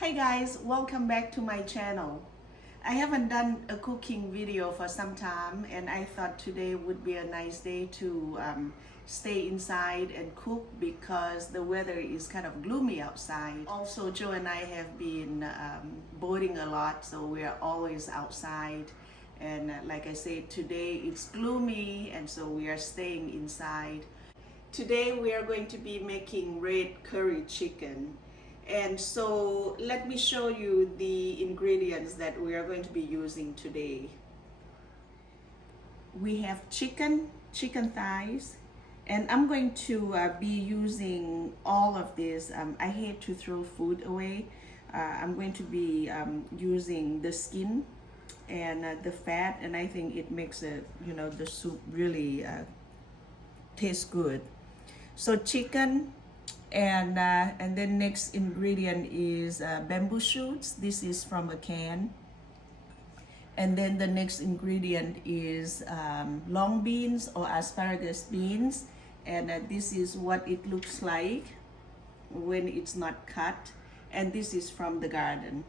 Hi guys, welcome back to my channel. I haven't done a cooking video for some time and I thought today would be a nice day to stay inside and cook because the weather is kind of gloomy outside. Also, Joe and I have been boating a lot, so we are always outside. And like I said, today it's gloomy and so we are staying inside. Today we are going to be making red curry chicken. And so let me show you the ingredients that we are going to be using today. We have chicken thighs, and I'm going to be using all of this. I hate to throw food away. I'm going to be using the skin and the fat, and I think it makes the soup really taste good. So chicken. And then next ingredient is bamboo shoots. This is from a can. And then the next ingredient is long beans or asparagus beans. And this is what it looks like when it's not cut. And this is from the garden.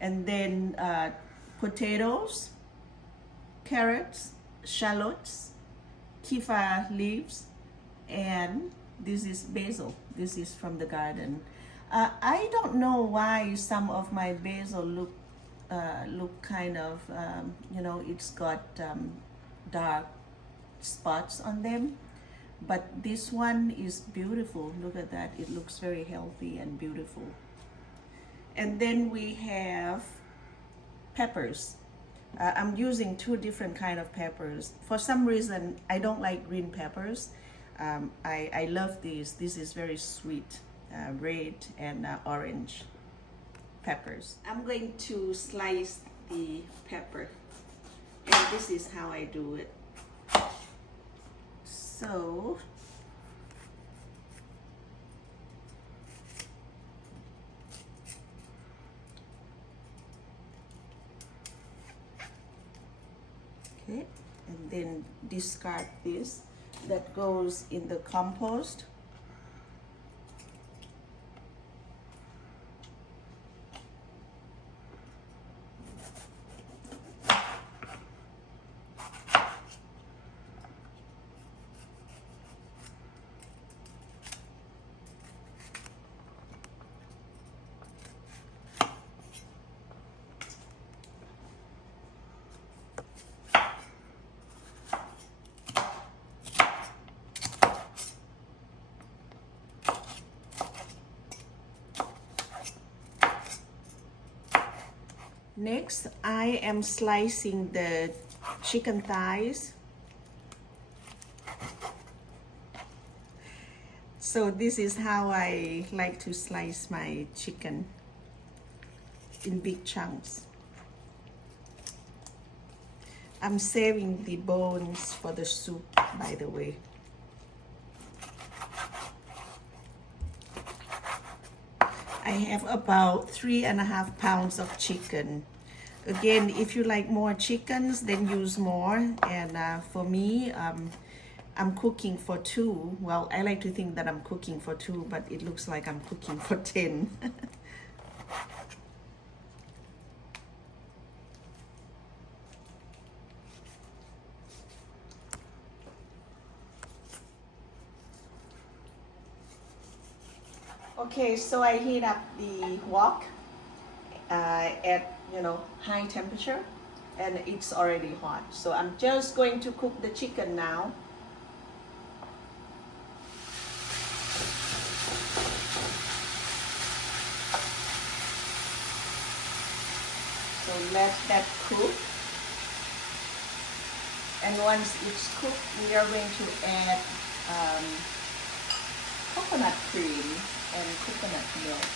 And then potatoes, carrots, shallots, kifa leaves, and this is basil. This is from the garden. I don't know why some of my basil look kind of, it's got dark spots on them. But this one is beautiful. Look at that. It looks very healthy and beautiful. And then we have peppers. I'm using two different kind of peppers. For some reason, I don't like green peppers. I love these. This is very sweet, red and orange peppers. I'm going to slice the pepper, and this is how I do it. So okay, and then discard this. That goes in the compost. Next, I am slicing the chicken thighs. So this is how I like to slice my chicken, in big chunks. I'm saving the bones for the soup, by the way. I have about 3.5 pounds of chicken. Again, if you like more chickens, then use more. And for me, I'm cooking for 2. Well, I like to think that I'm cooking for 2, but it looks like I'm cooking for 10. Okay, so I heat up the wok at high temperature, and it's already hot. So I'm just going to cook the chicken now. So let that cook. And once it's cooked, we are going to add coconut cream and coconut milk.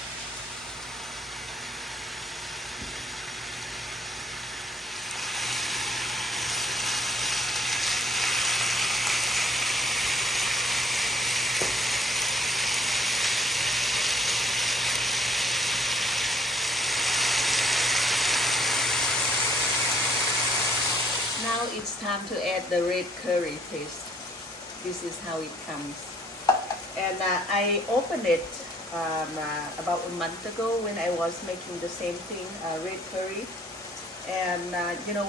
Now it's time to add the red curry paste. This is how it comes. And I opened it about a month ago when I was making the same thing, red curry. And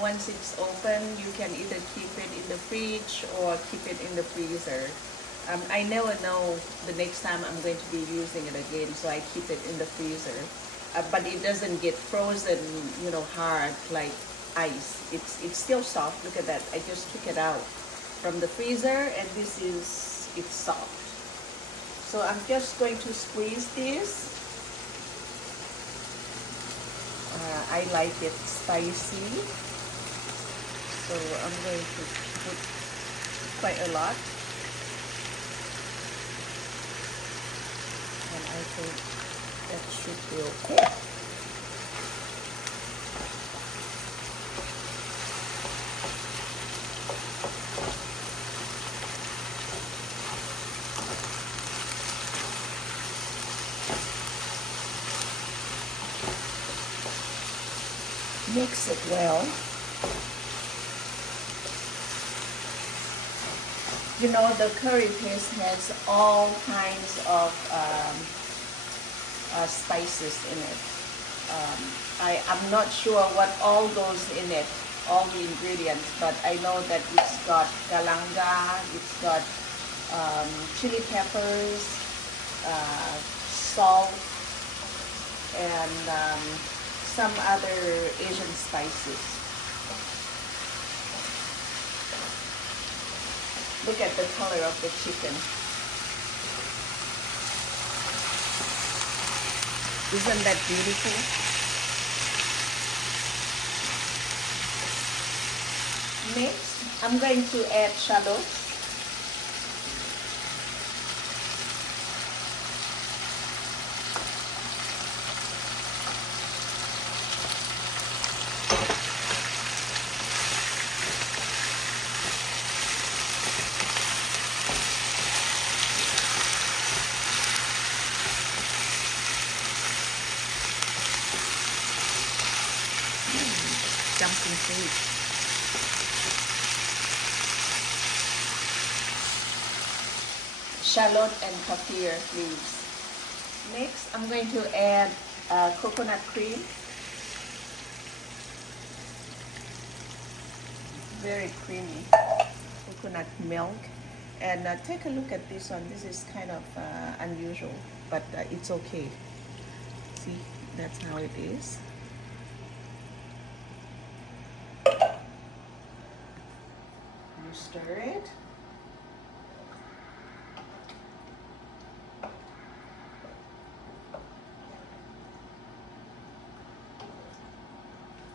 once it's open, you can either keep it in the fridge or keep it in the freezer. I never know the next time I'm going to be using it again, so I keep it in the freezer. But it doesn't get frozen, hard like ice. It's still soft. Look at that. I just took it out from the freezer, and it's soft. So I'm just going to squeeze this. I like it spicy, so I'm going to put quite a lot, and I think that should be okay. Mix it well. The curry paste has all kinds of spices in it. I'm not sure what all goes in it, all the ingredients, but I know that it's got galanga, it's got chili peppers, salt, and some other Asian spices. Look at the color of the chicken. Isn't that beautiful? Next, I'm going to add shallots. Jumping fruit. Shallot and kaffir leaves. Next, I'm going to add coconut cream. Very creamy coconut milk. And take a look at this one. This is kind of unusual, but it's okay. See, that's how it is. You stir it.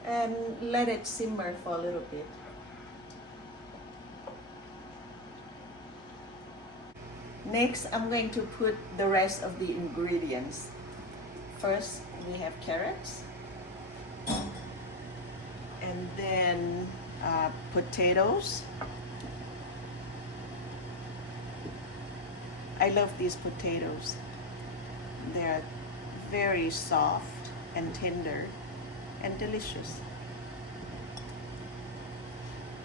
And let it simmer for a little bit. Next, I'm going to put the rest of the ingredients. First, we have carrots. And then potatoes. I love these potatoes. They're very soft and tender and delicious.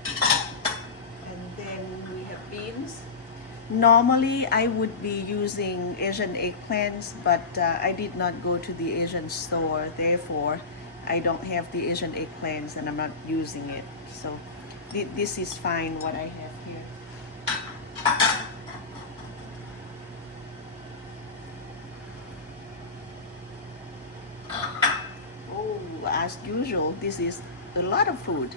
And then we have beans. Normally I would be using Asian eggplants, but I did not go to the Asian store, therefore I don't have the Asian eggplants and I'm not using it. So this is fine what I have here. Oh, as usual, this is a lot of food.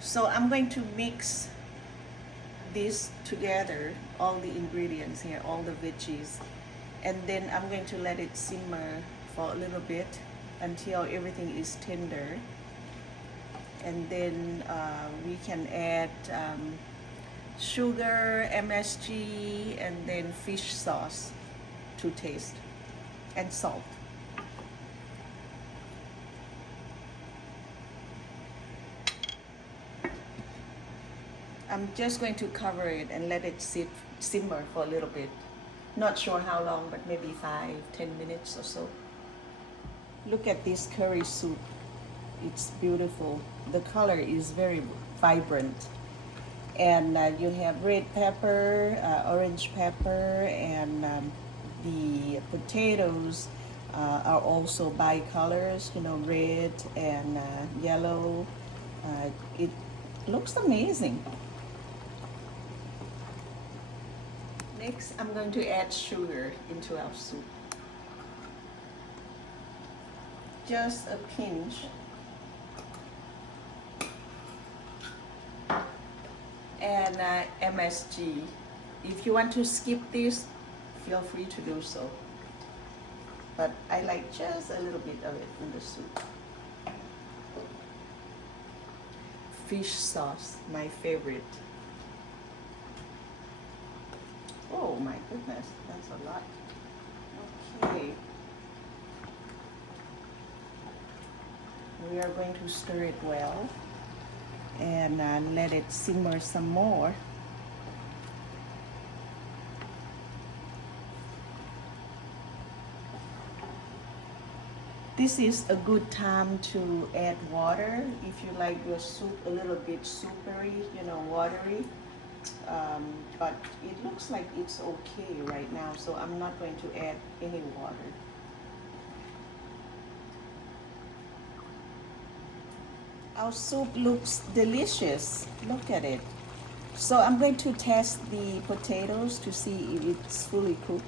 So I'm going to mix this together, all the ingredients here, all the veggies, and then I'm going to let it simmer for a little bit until everything is tender, and then we can add sugar, MSG, and then fish sauce to taste, and salt. I'm just going to cover it and let it simmer for a little bit. Not sure how long, but maybe 5-10 minutes or so. Look at this curry soup. It's beautiful. The color is very vibrant. And you have red pepper, orange pepper, and the potatoes are also bicolors, you know, red and yellow. It looks amazing. Next, I'm going to add sugar into our soup. Just a pinch. And MSG. If you want to skip this, feel free to do so. But I like just a little bit of it in the soup. Fish sauce, my favorite. Oh my goodness, that's a lot. Okay. We are going to stir it well and let it simmer some more. This is a good time to add water if you like your soup a little bit soupery, you know, watery. But it looks like it's okay right now, so I'm not going to add any water. Our soup looks delicious. Look at it. So I'm going to test the potatoes to see if it's fully cooked.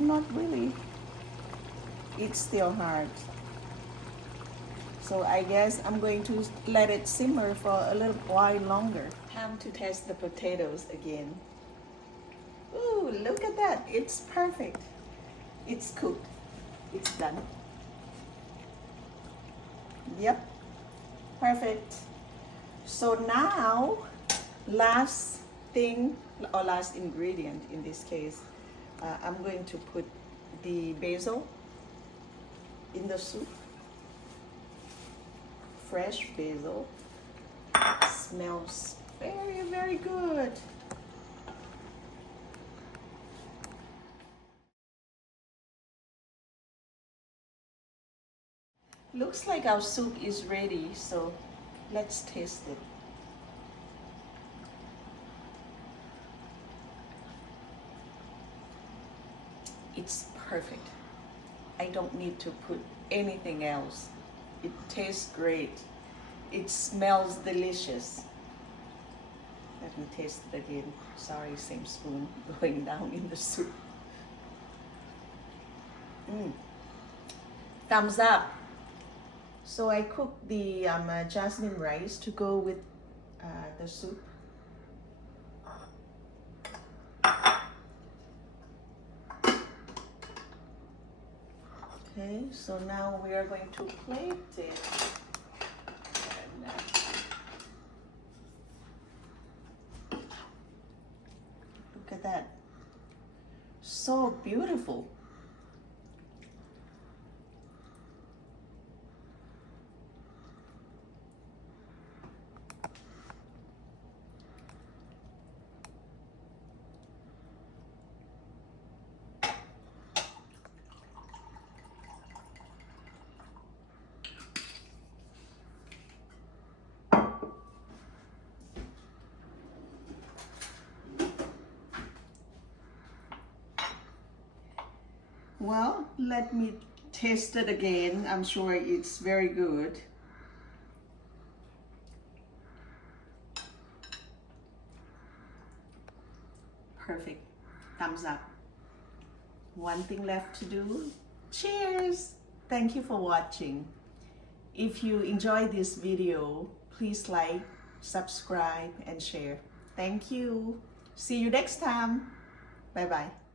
Not really. It's still hard. So I guess I'm going to let it simmer for a little while longer. Time to test the potatoes again. Ooh, look at that. It's perfect. It's cooked. It's done. Yep, perfect. So now, last thing, or last ingredient in this case, I'm going to put the basil in the soup. Fresh basil. Smells very, very good. Looks like our soup is ready, so let's taste it. It's perfect. I don't need to put anything else. It tastes great. It smells delicious. Let me taste it again. Sorry, same spoon going down in the soup. Thumbs up. So I cooked the jasmine rice to go with the soup. Okay, so now we are going to plate it. Look at that. So beautiful. Well, let me taste it again. I'm sure it's very good. Perfect. Thumbs up. One thing left to do. Cheers! Thank you for watching. If you enjoyed this video, please like, subscribe, and share. Thank you. See you next time. Bye-bye.